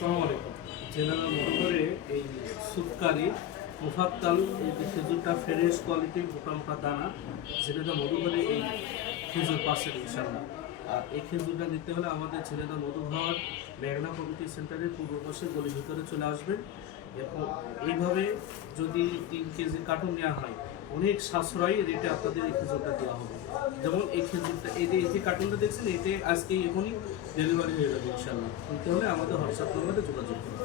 আসসালামু আলাইকুম। জেনারেল মোটরে এই সুতকারি মুফাত্তাল এই যে খেজুরটা ফ্রেশ কোয়ালিটির মোটা মোটা দানা, ঝিনেদা মধুঘরে এই খেজুর পাচ্ছেন ইনশাল্লাহ। আর এই খেজুরটা নিতে হলে আমাদের ঝিনেদা মধুঘর মেঘনা প্রগতি সেন্টারের পূর্ব পাশে গলির ভিতরে চলে আসবেন। এবং এইভাবে যদি 3 কেজি কার্টুন নেওয়া হয়, অনেক সাশ্রয়ী রেটে আপনাদের এই খেজুরটা দেওয়া হবে। যেমন এই খেজুরটা এই যে কার্টুনটা দেখছেন, এতে আজকে এখনই ডেলিভারি হয়ে যাবে ইনশাল্লাহ। নিতে হলে আমাদের হোয়াটসঅ্যাপ নম্বরে যোগাযোগ করুন।